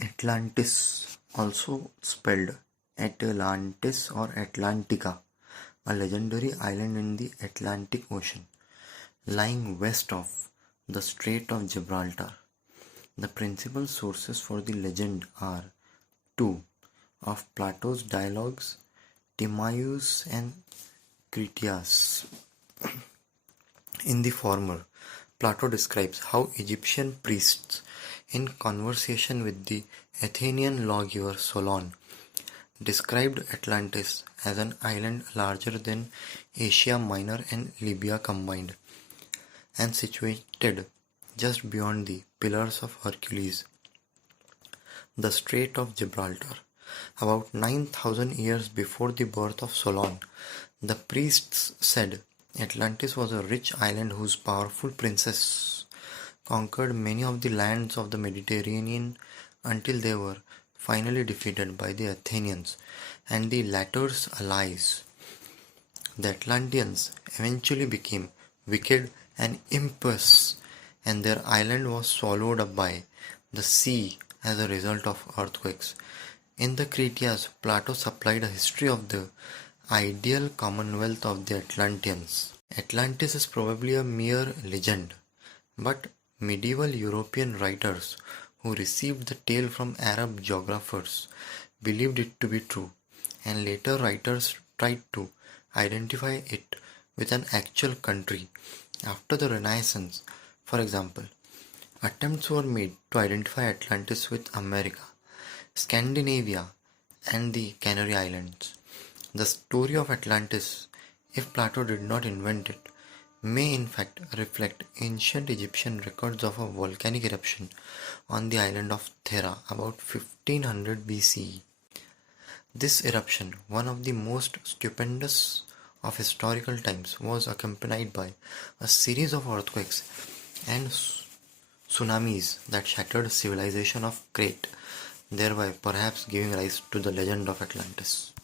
Atlantis, also spelled Atlantis or Atlantica, a legendary island in the Atlantic Ocean, lying west of the Strait of Gibraltar. The principal sources for the legend are two of Plato's dialogues, Timaeus and Critias. In the former, Plato describes how Egyptian priests, in conversation with the Athenian lawgiver Solon, described Atlantis as an island larger than Asia Minor and Libya combined, and situated just beyond the Pillars of Hercules, the Strait of Gibraltar. About 9,000 years before the birth of Solon, the priests said Atlantis was a rich island whose powerful princess conquered many of the lands of the Mediterranean until they were finally defeated by the Athenians and the latter's allies. The Atlanteans eventually became wicked and impious, and their island was swallowed up by the sea as a result of earthquakes. In the Critias, Plato supplied a history of the ideal commonwealth of the Atlanteans. Atlantis is probably a mere legend, but medieval European writers who received the tale from Arab geographers believed it to be true, and later writers tried to identify it with an actual country. After the Renaissance, for example, attempts were made to identify Atlantis with America, Scandinavia, and the Canary Islands. The story of Atlantis, if Plato did not invent it, may in fact reflect ancient Egyptian records of a volcanic eruption on the island of Thera about 1500 BCE. This eruption, one of the most stupendous of historical times, was accompanied by a series of earthquakes and tsunamis that shattered civilization of Crete, thereby perhaps giving rise to the legend of Atlantis.